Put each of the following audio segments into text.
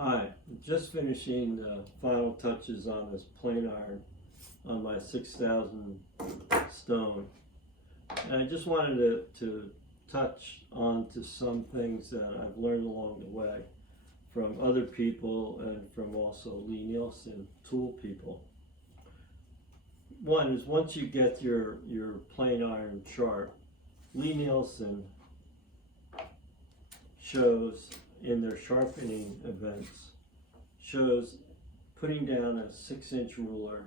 Hi, just finishing the final touches on this plane iron on my 6,000 stone. And I just wanted to touch on to some things that I've learned along the way from other people and from also Lee Nielsen tool people. One is once you get your plane iron chart, Lee Nielsen shows in their sharpening events, shows putting down a 6-inch ruler,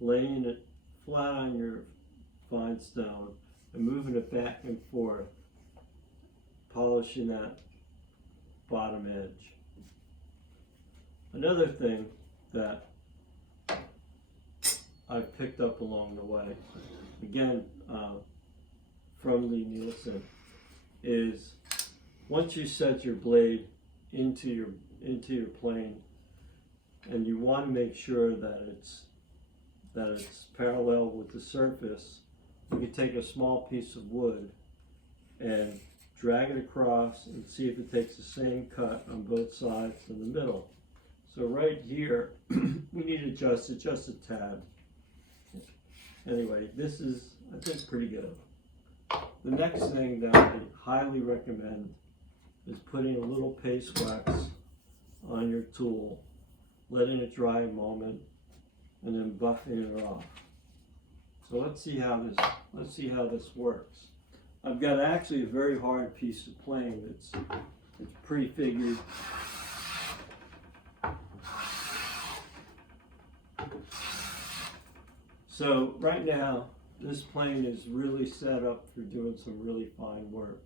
laying it flat on your fine stone and moving it back and forth, polishing that bottom edge. Another thing that I've picked up along the way, again from Lee Nielsen, is once you set your blade into your plane, and you want to make sure that it's parallel with the surface, you can take a small piece of wood and drag it across and see if it takes the same cut on both sides in the middle. So right here, we need to adjust it just a tad. Anyway, this is, I think, pretty good. The next thing that I highly recommend is putting a little paste wax on your tool, letting it dry a moment, and then buffing it off. So let's see how this works. I've got actually a very hard piece of plane that's prefigured. So right now, this plane is really set up for doing some really fine work.